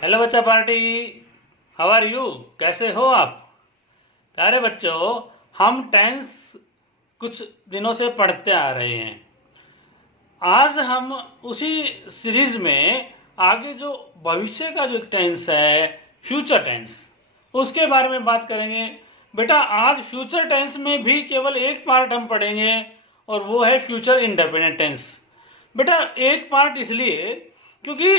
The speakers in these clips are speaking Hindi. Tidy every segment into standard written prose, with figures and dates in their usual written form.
हेलो बच्चा पार्टी। How are you? कैसे हो आप प्यारे बच्चों? हम टेंस कुछ दिनों से पढ़ते आ रहे हैं। आज हम उसी सीरीज में आगे जो भविष्य का जो टेंस है, फ्यूचर टेंस, उसके बारे में बात करेंगे। बेटा आज फ्यूचर टेंस में भी केवल एक पार्ट हम पढ़ेंगे और वो है फ्यूचर इंडेफिनिट टेंस। बेटा एक पार्ट इसलिए क्योंकि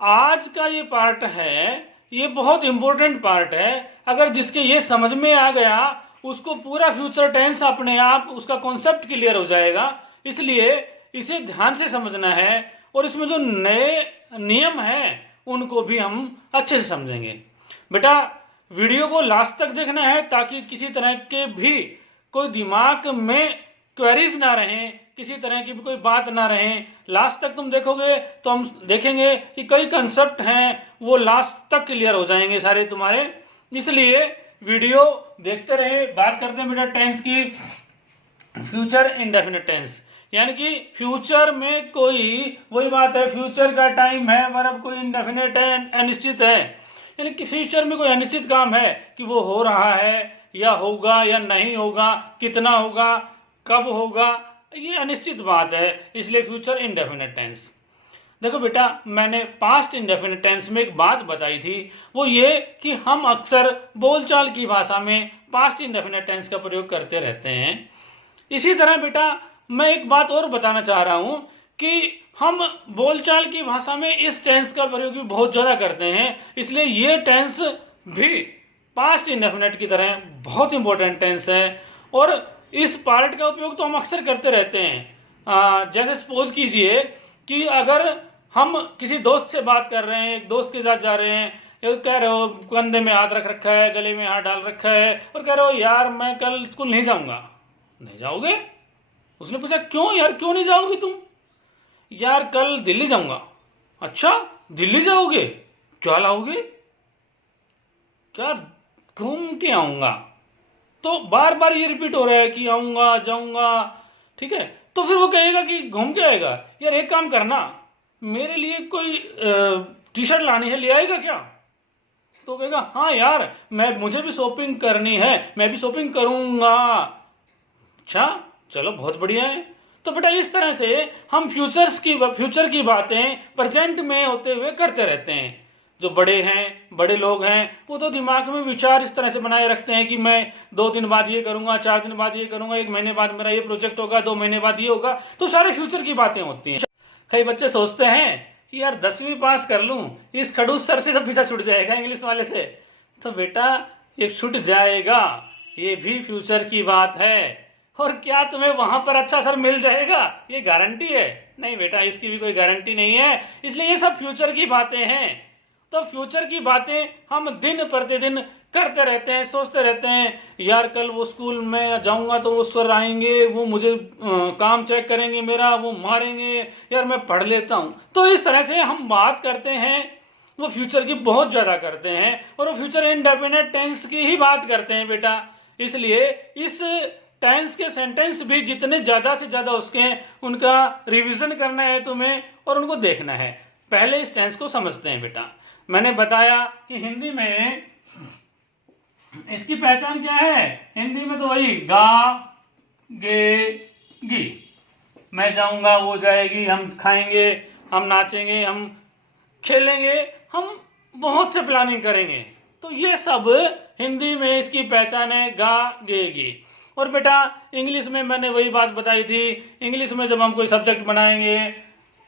आज का ये पार्ट है, ये बहुत इंपॉर्टेंट पार्ट है। अगर जिसके ये समझ में आ गया उसको पूरा फ्यूचर टेंस अपने आप उसका कॉन्सेप्ट क्लियर हो जाएगा। इसलिए इसे ध्यान से समझना है और इसमें जो नए नियम हैं उनको भी हम अच्छे से समझेंगे। बेटा वीडियो को लास्ट तक देखना है ताकि किसी तरह के भी कोई दिमाग में क्वेरीज ना रहें, किसी तरह की भी कोई बात ना रहे। लास्ट तक तुम देखोगे तो हम देखेंगे कि कई कंसेप्ट हैं वो लास्ट तक क्लियर हो जाएंगे सारे तुम्हारे। इसलिए वीडियो देखते रहे। बात करते हैं बेटा टेंस की, फ्यूचर इंडेफिनिट टेंस, यानी कि फ्यूचर में कोई, वही बात है, फ्यूचर का टाइम है, वर्ब कोई इंडेफिनिट है, अनिश्चित है। यानी कि फ्यूचर में कोई अनिश्चित काम है कि वो हो रहा है या होगा या नहीं होगा, कितना होगा, कब होगा, ये अनिश्चित बात है, इसलिए फ्यूचर इंडेफिनिट टेंस। देखो बेटा मैंने पास्ट इंडेफिनिट टेंस में एक बात बताई थी, वो ये कि हम अक्सर बोलचाल की भाषा में पास्ट इंडेफिनिट टेंस का प्रयोग करते रहते हैं। इसी तरह बेटा मैं एक बात और बताना चाह रहा हूं कि हम बोलचाल की भाषा में इस टेंस का प्रयोग भी बहुत ज़्यादा करते हैं, इसलिए ये टेंस भी पास्ट इंडेफिनिट की तरह बहुत इंपॉर्टेंट टेंस है और इस पार्ट का उपयोग तो हम अक्सर करते रहते हैं। जैसे सपोज कीजिए कि अगर हम किसी दोस्त से बात कर रहे हैं, एक दोस्त के साथ जा रहे हैं, कह रहे हो कंधे में हाथ रख रखा है, गले में हाथ डाल रखा है और कह रहे हो यार मैं कल स्कूल नहीं जाऊंगा। नहीं जाओगे? उसने पूछा क्यों यार, क्यों नहीं जाओगे तुम? यार कल दिल्ली जाऊंगा। अच्छा दिल्ली जाओगे, क्या लाओगे? क्या? घूम के आऊंगा। तो बार बार ये रिपीट हो रहा है कि आऊंगा जाऊंगा, ठीक है। तो फिर वो कहेगा कि घूम के आएगा, यार एक काम करना मेरे लिए कोई टी शर्ट लानी है, ले आएगा क्या? तो कहेगा हाँ यार मुझे भी शॉपिंग करनी है, मैं भी शॉपिंग करूंगा। अच्छा चलो बहुत बढ़िया है। तो बेटा इस तरह से हम फ्यूचर की बातें प्रेजेंट में होते हुए करते रहते हैं। जो बड़े लोग हैं वो तो दिमाग में विचार इस तरह से बनाए रखते हैं कि मैं 2 दिन बाद ये करूंगा, 4 दिन बाद ये करूंगा, 1 महीने बाद मेरा ये प्रोजेक्ट होगा, 2 महीने बाद ये होगा। तो सारे फ्यूचर की बातें होती हैं। कई बच्चे सोचते हैं कि यार 10वीं पास कर लूं, इस खड़ूस सर से तो पीछा छूट जाएगा इंग्लिश वाले से। तो बेटा ये छूट जाएगा, ये भी फ्यूचर की बात है। और क्या तुम्हें वहां पर अच्छा सर मिल जाएगा ये गारंटी है? नहीं बेटा इसकी भी कोई गारंटी नहीं है। इसलिए ये सब फ्यूचर की बातें हैं। तो फ्यूचर की बातें हम दिन प्रतिदिन करते रहते हैं, सोचते रहते हैं यार कल वो स्कूल में जाऊंगा तो वो सर आएंगे, वो मुझे काम चेक करेंगे मेरा, वो मारेंगे, यार मैं पढ़ लेता हूं। तो इस तरह से हम बात करते हैं, वो फ्यूचर की बहुत ज्यादा करते हैं और वो फ्यूचर इंडेफिनिट टेंस की ही बात करते हैं बेटा। इसलिए इस टेंस के सेंटेंस भी जितने ज्यादा से ज्यादा उसके उनका रिवीजन करना है तुम्हें और उनको देखना है। पहले इस टेंस को समझते हैं बेटा। मैंने बताया कि हिंदी में इसकी पहचान क्या है? हिंदी में तो वही गा गे गी। मैं जाऊंगा, वो जाएगी, हम खाएंगे, हम नाचेंगे, हम खेलेंगे, हम बहुत से प्लानिंग करेंगे। तो ये सब हिंदी में इसकी पहचान है गा गे गी। और बेटा इंग्लिश में मैंने वही बात बताई थी। इंग्लिश में जब हम कोई सब्जेक्ट बनाएंगे,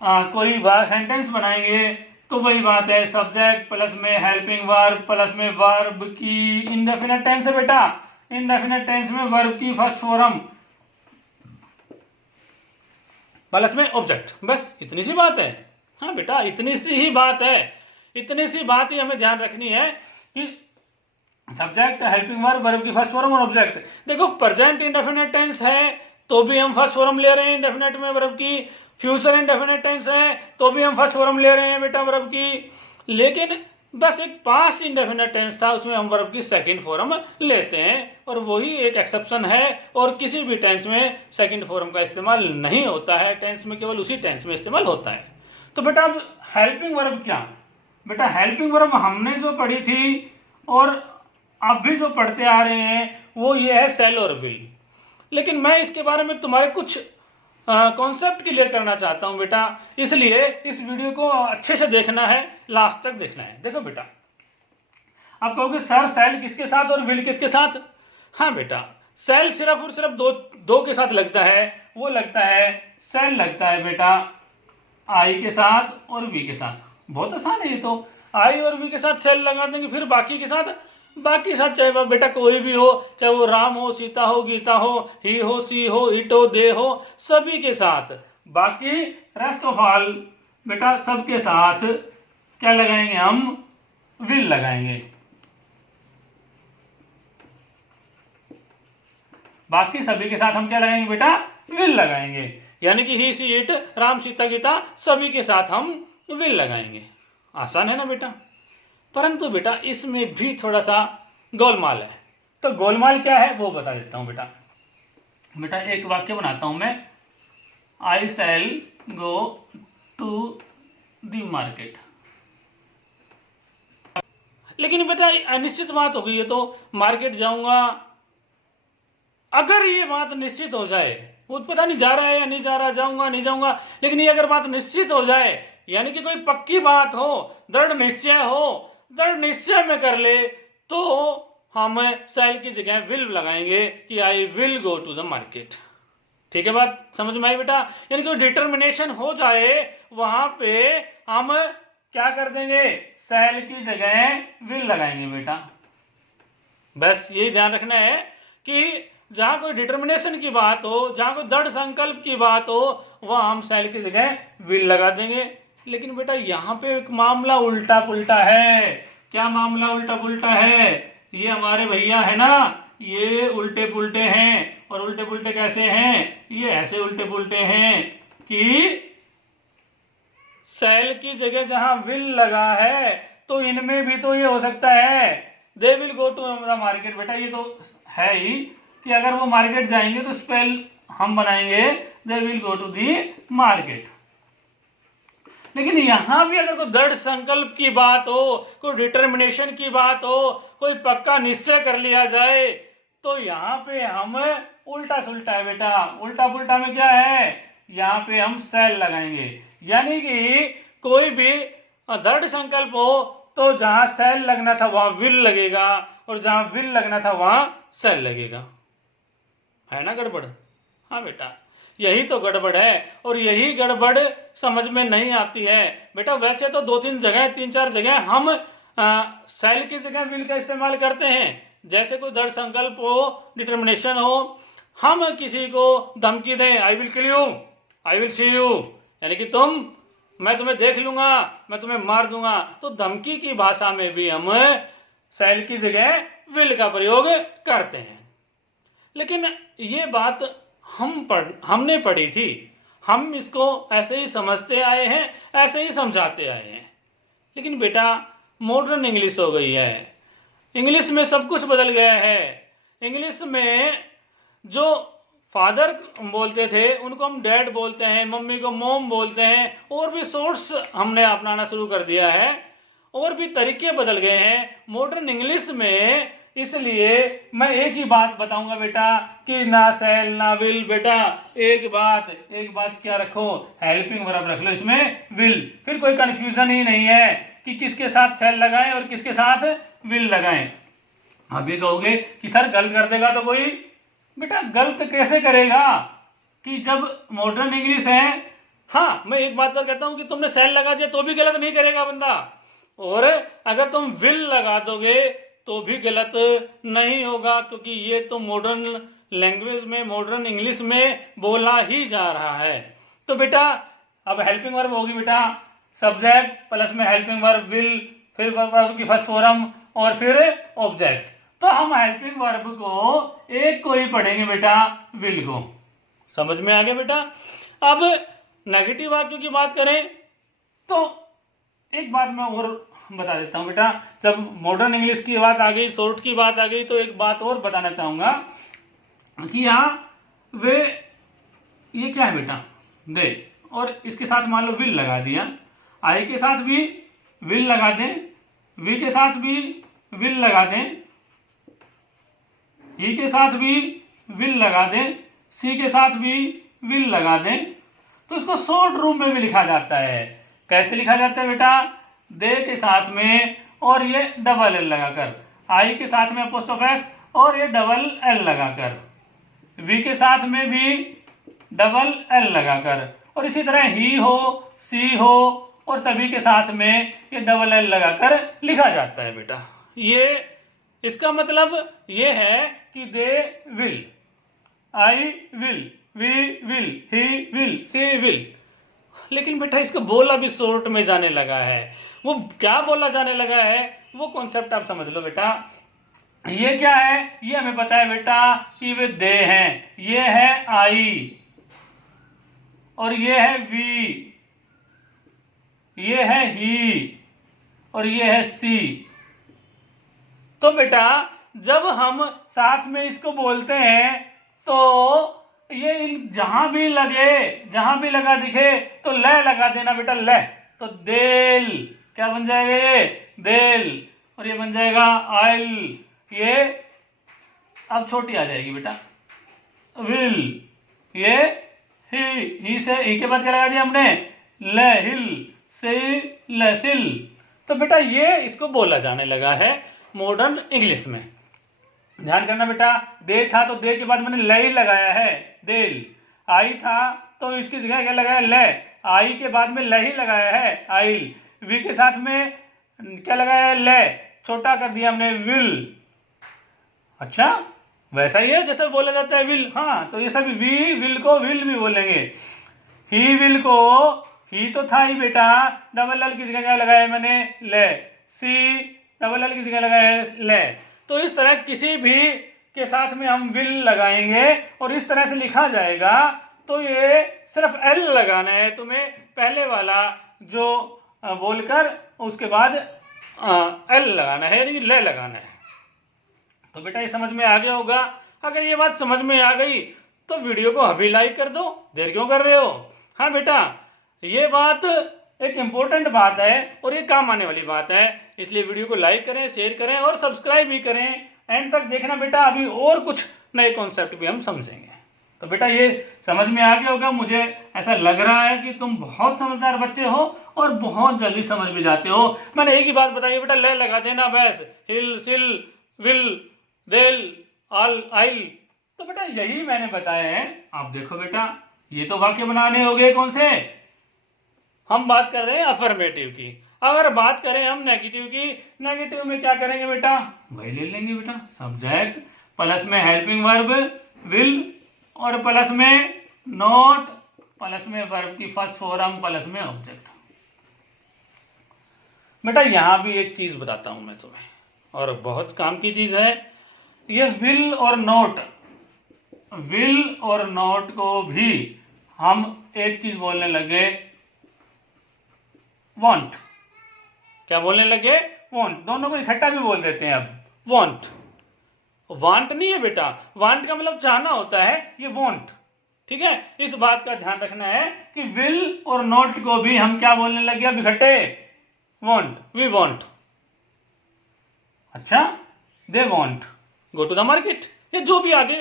कोई सेंटेंस बनाएंगे तो वही बात है, सब्जेक्ट प्लस में हेल्पिंग वर्ब प्लस में वर्ब की इंडेफिनिट टेंस है बेटा। इंडेफिनिट टेंस में वर्ब की फर्स्ट फॉर्म प्लस में ऑब्जेक्ट, बस इतनी सी बात है। हाँ बेटा इतनी सी ही बात है, इतनी सी बात ही हमें ध्यान रखनी है कि सब्जेक्ट, हेल्पिंग वर्ब, वर्ब की फर्स्ट फॉर्म और ऑब्जेक्ट। देखो प्रेजेंट इंडेफिनिट टेंस है तो भी हम फर्स्ट फॉर्म ले रहे हैं इंडेफिनिट में वर्ब की, फ्यूचर इंडेफिनिट टेंस है तो भी हम फर्स्ट फॉर्म ले रहे हैं बेटा वर्ब की। लेकिन बस एक पास्ट इंडेफिनिट टेंस था उसमें हम वर्ब की सेकंड फॉर्म लेते हैं और वही एक एक्सेप्शन है। और किसी भी टेंस में सेकंड फॉर्म का इस्तेमाल नहीं होता है, टेंस में केवल उसी टेंस में इस्तेमाल होता है। तो बेटा अब हेल्पिंग वर्ब क्या? बेटा हेल्पिंग वर्ब हमने जो पढ़ी थी और अब भी जो पढ़ते आ रहे हैं वो ये है सेल और विल। लेकिन मैं इसके बारे में तुम्हारे कुछ कॉन्सेप्ट क्लियर करना चाहता हूं बेटा, इसलिए इस वीडियो को अच्छे से देखना है, लास्ट तक देखना है। देखो बेटा, आप कहोगे सर सेल किसके साथ और विल किसके साथ? हाँ बेटा, सेल सिर्फ और सिर्फ दो के साथ लगता है, वो लगता है सेल लगता है बेटा आई के साथ और वी के साथ। बहुत आसान है ये तो, आई और वी के साथ सेल लगा देंगे, फिर बाकी के साथ चाहे वह बेटा कोई भी हो, चाहे वो राम हो, सीता हो, गीता हो, ही हो, सी हो, इट हो, दे हो, सभी के साथ, बाकी रेस्ट ऑफ ऑल बेटा सबके साथ क्या लगाएंगे हम? विल लगाएंगे। बाकी सभी के साथ हम क्या लगाएंगे बेटा? विल लगाएंगे। यानी कि ही, सी, इट, राम, सीता, गीता सभी के साथ हम विल लगाएंगे। आसान है ना बेटा? परंतु बेटा इसमें भी थोड़ा सा गोलमाल है। तो गोलमाल क्या है वो बता देता हूं बेटा। बेटा एक वाक्य बनाता हूं मैं, आई शैल गो टू द मार्केट। लेकिन बेटा अनिश्चित बात हो गई है, तो मार्केट जाऊंगा। अगर ये बात निश्चित हो जाए, वो पता नहीं जा रहा है या नहीं जा रहा, जाऊंगा नहीं जाऊंगा, लेकिन ये अगर बात निश्चित हो जाए, यानी कि कोई पक्की बात हो, दृढ़ निश्चय हो, दृढ़ निश्चय में कर ले, तो हम शैल की जगह विल लगाएंगे कि I will go to the market. ठीक है, बात समझ में आई बेटा? यानी कि डिटर्मिनेशन हो जाए, वहां पे हम क्या कर देंगे? शैल की जगह विल लगाएंगे बेटा। बस यही ध्यान रखना है कि जहां कोई डिटर्मिनेशन की बात हो, जहां कोई दृढ़ संकल्प की बात हो, वहां हम शैल की जगह विल लगा देंगे। लेकिन बेटा यहां पे एक मामला उल्टा पुल्टा है। क्या मामला उल्टा पुल्टा है? ये हमारे भैया है ना, ये उल्टे पुल्टे हैं। और उल्टे पुल्टे कैसे हैं? ये ऐसे उल्टे पुल्टे हैं कि शैल की जगह जहां विल लगा है, तो इनमें भी तो ये हो सकता है they will go to the market. बेटा ये तो है ही कि अगर वो मार्केट जाएंगे तो स्पेल हम बनाएंगे they will go to the market. लेकिन यहां भी अगर कोई दृढ़ संकल्प की बात हो, कोई डिटर्मिनेशन की बात हो, कोई पक्का निश्चय कर लिया जाए, तो यहां पे हम उल्टा सुल्टा है बेटा। उल्टा पुल्टा में क्या है? यहां पे हम शैल लगाएंगे। यानी कि कोई भी दृढ़ संकल्प हो तो जहां शैल लगना था वहां विल लगेगा, और जहां विल लगना था वहां शैल लगेगा। है ना गड़बड़? हाँ बेटा, यही तो गड़बड़ है, और यही गड़बड़ समझ में नहीं आती है बेटा। वैसे तो तीन चार जगह हम शैल की जगह विल का इस्तेमाल करते हैं। जैसे कोई दृढ़ संकल्प हो, डिटर्मिनेशन हो, हम किसी को धमकी दें, I will kill you, I will see you, यानी कि मैं तुम्हें देख लूंगा, मैं तुम्हें मार दूंगा, तो धमकी की भाषा में भी हम शैल की जगह विल का प्रयोग करते हैं। लेकिन ये बात हमने पढ़ी थी, हम इसको ऐसे ही समझते आए हैं, ऐसे ही समझाते आए हैं। लेकिन बेटा मॉडर्न इंग्लिश हो गई है, इंग्लिश में सब कुछ बदल गया है। इंग्लिश में जो फादर बोलते थे उनको हम डैड बोलते हैं, मम्मी को मॉम बोलते हैं, और भी सोर्स हमने अपनाना शुरू कर दिया है, और भी तरीके बदल गए हैं मॉडर्न इंग्लिश में। इसलिए मैं एक ही बात बताऊंगा बेटा कि ना शैल ना विल। बेटा एक बात क्या रखो? हेल्पिंग वर्ब रख लो, इसमें विल, फिर कोई कंफ्यूजन ही नहीं है कि किसके साथ शैल लगाएं और किसके साथ विल लगाएं। अब ये कहोगे कि सर गलत कर देगा तो कोई? बेटा गलत कैसे करेगा कि जब मॉडर्न इंग्लिश है। हाँ मैं एक बात और कहता हूं कि तुमने शैल लगा दिया तो भी गलत नहीं करेगा बंदा, और अगर तुम विल लगा दोगे तो भी गलत नहीं होगा, क्योंकि ये तो मॉडर्न लैंग्वेज में, मॉडर्न इंग्लिश में बोला ही जा रहा है। तो बेटा अब हेल्पिंग वर्ब होगी बेटा सब्जेक्ट प्लस में हेल्पिंग वर्ब विल, फिर वर्ब की फर्स्ट फॉर्म और फिर ऑब्जेक्ट। तो हम हेल्पिंग वर्ब को एक को ही पढ़ेंगे बेटा, विल को। समझ में आ गया बेटा? अब नेगेटिव वाक्यों की बात करें तो एक बात मैं और बता देता हूं बेटा। जब मॉडर्न इंग्लिश की बात आ गई, शॉर्ट की बात आ गई, तो एक बात और बताना चाहूंगा कि यहाँ ये क्या है बेटा? दे, और इसके साथ मान लो विल लगा दिया, आई के साथ भी विल लगा दें, वी के साथ भी विल लगा दें, ई के साथ भी विल लगा दें, सी के साथ भी विल लगा दें, तो इसको शॉर्ट रूप में भी लिखा जाता है। कैसे लिखा जाता है बेटा? दे के साथ में और ये डबल एल लगाकर, आई के साथ में अपोस्ट्रोफ एस और ये डबल एल लगाकर, वी के साथ में भी डबल एल लगाकर, और इसी तरह ही हो, सी हो और सभी के साथ में ये डबल एल लगाकर लिखा जाता है बेटा। ये इसका मतलब ये है कि they will, I will, we will, he will, she will. लेकिन बेटा इसको बोला भी शॉर्ट में जाने लगा है। वो क्या बोला जाने लगा है वो कॉन्सेप्ट आप समझ लो बेटा। ये क्या है? ये हमें पता है बेटा कि वे दे हैं, ये है आई और ये है वी, ये है ही और ये है सी। तो बेटा जब हम साथ में इसको बोलते हैं तो ये जहां भी लगे, जहां भी लगा दिखे तो ल लगा देना बेटा, ल। तो देल क्या बन जाएगा? ये देल, और ये बन जाएगा आइल। ये अब छोटी आ जाएगी बेटा, विल। ये ही से ही के बाद क्या लगा दिया हमने? ल, हिल से लसिल। तो बेटा ये इसको बोला जाने लगा है मॉडर्न इंग्लिश में। ध्यान करना बेटा, दे था तो दे के बाद मैंने ल ही लगाया है, देल। आई था तो इसकी जगह क्या लगाया? ल। आई के बाद में ल ही लगाया है, आइल। वी के साथ में क्या लगाया है? ल। छोटा कर दिया हमने, विल। अच्छा, वैसा ही है जैसे बोला जाता है विल। हाँ, तो ये सब वी विल को विल भी बोलेंगे। ही विल को ही तो था ही बेटा, डबल एल की जगह क्या लगाया है मैंने? ले। सी डबल एल की जगह लगाया है ले। तो इस तरह किसी भी के साथ में हम विल लगाएंगे और इस तरह से लिखा जाएगा। तो ये सिर्फ एल लगाना है तुम्हें, पहले वाला जो बोलकर उसके बाद एल लगाना है, यानी ले लगाना है। तो बेटा ये समझ में आ गया होगा। अगर ये बात समझ में आ गई तो वीडियो को अभी लाइक कर दो, देर क्यों कर रहे हो? हाँ बेटा, ये बात एक इम्पोर्टेंट बात है और ये काम आने वाली बात है, इसलिए वीडियो को लाइक करें, शेयर करें और सब्सक्राइब भी करें। एंड तक देखना बेटा, अभी और कुछ नए कॉन्सेप्ट भी हम समझेंगे। तो बेटा ये समझ में आ गया होगा, मुझे ऐसा लग रहा है कि तुम बहुत समझदार बच्चे हो और बहुत जल्दी समझ भी जाते हो। मैंने एक ही बात बताई बेटा, ले लगा देना बस, हिल, सिल, विल, देल, आल, आइल। तो बेटा यही मैंने बताया है। आप देखो बेटा, ये तो वाक्य बनाने हो गए कौन से? हम बात कर रहे हैं अफर्मेटिव की। अगर बात करें हम नेगेटिव की, नेगेटिव में क्या करेंगे बेटा? वही ले लेंगे बेटा, सब्जेक्ट प्लस में हेल्पिंग वर्ब विल और प्लस में नॉट प्लस में वर्ब की फर्स्ट फॉर्म प्लस में ऑब्जेक्ट। बेटा यहां भी एक चीज बताता हूं मैं तुम्हें, और बहुत काम की चीज है। ये विल और नॉट, विल और नॉट को भी हम एक चीज बोलने लगे, वांट। क्या बोलने लगे? वांट। दोनों को इकट्ठा भी बोल देते हैं अब, वांट। वांट नहीं है बेटा, वांट का मतलब चाहना होता है, ये वांट। ठीक है, इस बात का ध्यान रखना है कि विल और नॉट को भी हम क्या बोलने लगे अब इकट्ठे? Want, we want. अच्छा, they want go to the market. ये जो भी आगे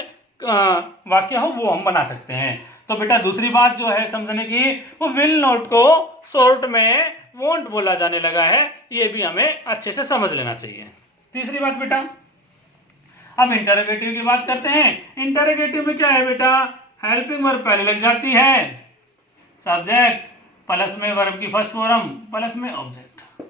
वाक्य हो वो हम बना सकते हैं। तो बेटा दूसरी बात जो है समझने की, वो विल नॉट को शॉर्ट में वोंट बोला जाने लगा है, ये भी हमें अच्छे से समझ लेना चाहिए। तीसरी बात बेटा, अब इंटरोगेटिव की बात करते हैं। इंटरोगेटिव में क्या है बेटा? हेल्पिंग वर्ब पहले लग जाती है, सब्जेक्ट प्लस में वर्ब की फर्स्ट फॉर्म प्लस में ऑब्जेक्ट।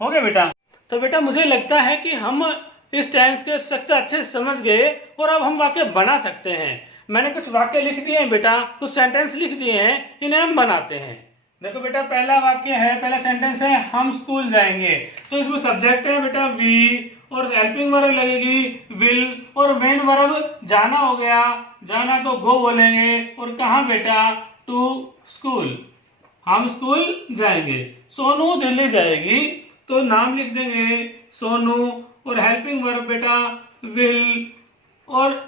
हो गया बेटा? तो बेटा मुझे लगता है कि हम इस टेंस के स्ट्रक्चर अच्छे से समझ गए और अब हम वाक्य बना सकते हैं। मैंने कुछ वाक्य लिख दिए हैं बेटा, कुछ सेंटेंस लिख दिए हैं, इन्हें हम बनाते हैं। देखो बेटा, पहला वाक्य है, पहला सेंटेंस है, हम स्कूल जाएंगे। तो इसमें सब्जेक्ट है बेटा वी और हेल्पिंग वर्ब लगेगी विल, और मेन वर्ब जाना हो गया, जाना तो गो बोलेंगे। और कहाँ बेटा? टू स्कूल, हम स्कूल जाएंगे। सोनू दिल्ली जाएगी, तो नाम लिख देंगे सोनू, और हेल्पिंग वर्ब बेटा विल, और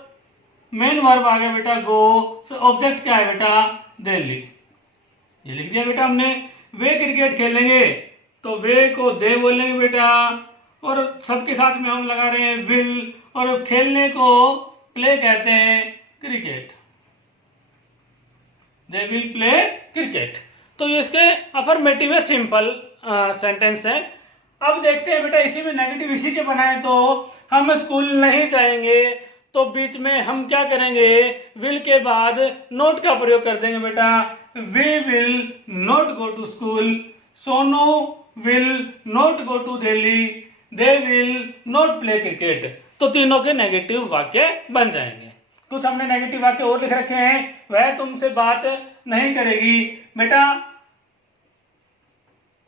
मेन वर्ब आ गया बेटा गो। ऑब्जेक्ट क्या है बेटा? दिल्ली। ये लिख दिया बेटा हमने। वे क्रिकेट खेलेंगे, तो वे को दे बोलेंगे बेटा, और सबके साथ में हम लगा रहे हैं विल, और खेलने को प्ले कहते हैं cricket, they will play cricket. तो ये इसके अफर्मेटिव है, सिंपल सेंटेंस है। अब देखते हैं बेटा इसी में नेगेटिव इसी के बनाए, तो हम स्कूल नहीं जाएंगे, तो बीच में हम क्या करेंगे, विल के बाद नोट का प्रयोग कर देंगे बेटा, we will not go to school, Sonu will not go to Delhi, they will not play cricket. तो तीनों के नेगेटिव वाक्य बन जाएंगे। कुछ हमने नेगेटिव वाक्य और लिख रखे हैं, वह तुमसे बात नहीं करेगी बेटा,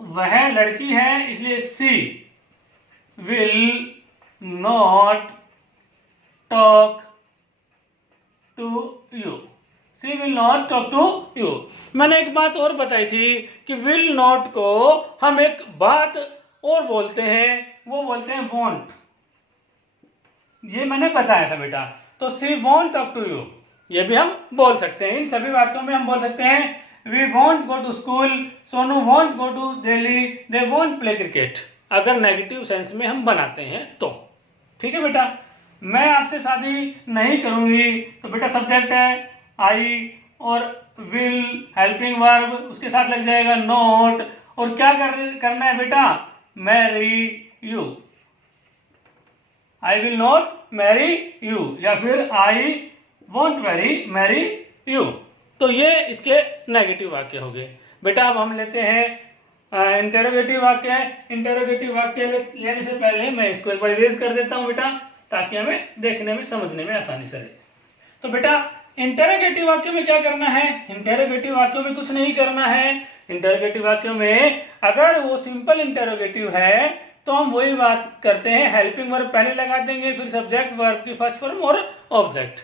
वह लड़की है इसलिए she will not talk to you, she will not talk to you. मैंने एक बात और बताई थी कि विल नॉट को हम एक बात और बोलते हैं, वो बोलते हैं वॉन्ट, ये मैंने बताया था बेटा। तो सी वॉन्ट टॉक टू यू, ये भी हम बोल सकते हैं। इन सभी वाक्यों में हम बोल सकते हैं we won't go to school, Sonu won't go to Delhi, they won't play cricket, अगर नेगेटिव सेंस में हम बनाते हैं तो। ठीक है बेटा, मैं आपसे शादी नहीं करूंगी, तो बेटा सब्जेक्ट है आई, और विल हेल्पिंग वर्ब, उसके साथ लग जाएगा नॉट, और क्या करना है बेटा, marry you, I will not marry you, या फिर आई वॉन्ट मैरी यू। तो ये इसके नेगेटिव वाक्य हो गए बेटा। अब हम लेते हैं इंटेरोगेटिव वाक्य। इंटेरोगेटिव वाक्य लेने से पहले मैं इसको एक बार इरेज कर देता हूं बेटा, ताकि हमें देखने में समझने में आसानी से रहे। तो बेटा इंटेरोगेटिव वाक्यों में क्या करना है, इंटेरोगेटिव वाक्यों में कुछ नहीं करना है। इंटेरोगेटिव वाक्यों में अगर वो सिंपल इंटेरोगेटिव है तो हम वही बात करते हैं, हेल्पिंग वर्ब पहले लगा देंगे, फिर सब्जेक्ट वर्ब की फर्स्ट फॉर्म और ऑब्जेक्ट।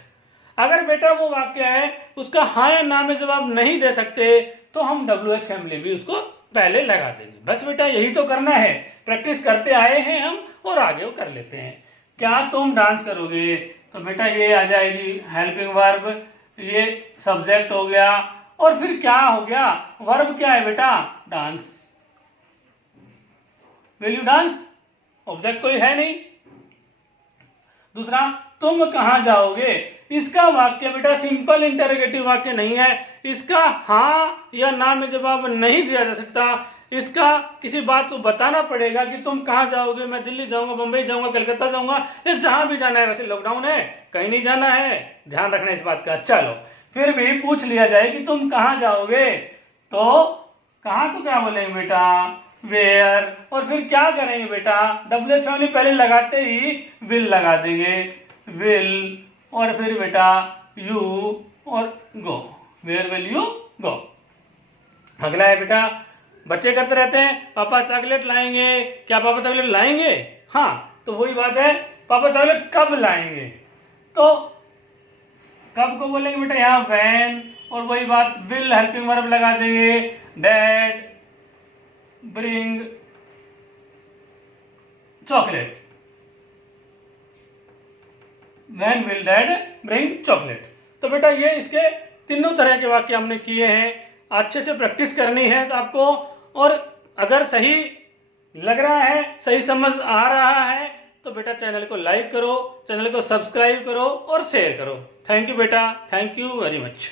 अगर बेटा वो वाक्य है उसका हाँ या ना में जवाब नहीं दे सकते, तो हम WH फैमिली भी उसको पहले लगा देंगे। बस बेटा यही तो करना है, प्रैक्टिस करते आए हैं हम और आगे वो कर लेते हैं। क्या तुम डांस करोगे, तो बेटा ये आ जाएगी हेल्पिंग वर्ब, ये सब्जेक्ट हो गया, और फिर क्या हो गया, वर्ब क्या है बेटा, dance. Will you dance, object कोई है नहीं। दूसरा, तुम कहां जाओगे, इसका वाक्य बेटा सिंपल इंटरोगेटिव वाक्य नहीं है, इसका हाँ या ना में जवाब नहीं दिया जा सकता। इसका किसी बात को बताना पड़ेगा कि तुम कहां जाओगे, मैं दिल्ली जाऊंगा, बंबई जाऊंगा, कलकत्ता जाऊंगा, ये जहां भी जाना है। वैसे लॉकडाउन है, कहीं नहीं जाना है, ध्यान रखना इस बात का। चलो फिर भी पूछ लिया जाए कि तुम कहां जाओगे, तो कहां को क्या बोलेंगे बेटा, वेयर, और फिर क्या करेंगे बेटा, WH फैमिली पहले लगाते ही विल लगा देंगे, विल, और फिर बेटा यू और गो, वेयर विल यू गो। अगला है बेटा, बच्चे करते रहते हैं पापा चॉकलेट लाएंगे, क्या पापा चॉकलेट लाएंगे, हाँ, तो वही बात है, पापा चॉकलेट कब लाएंगे, तो कब को बोलेंगे बेटा यहाँ व्हेन, और वही बात विल हेल्पिंग वर्ब लगा देंगे, dad bring chocolate, when will dad bring chocolate. तो बेटा ये इसके तीनों तरह के वाक्य हमने किए हैं, अच्छे से प्रैक्टिस करनी है तो आपको, और अगर सही लग रहा है, सही समझ आ रहा है, तो बेटा चैनल को लाइक करो, चैनल को सब्सक्राइब करो और शेयर करो। थैंक यू बेटा, थैंक यू वेरी मच।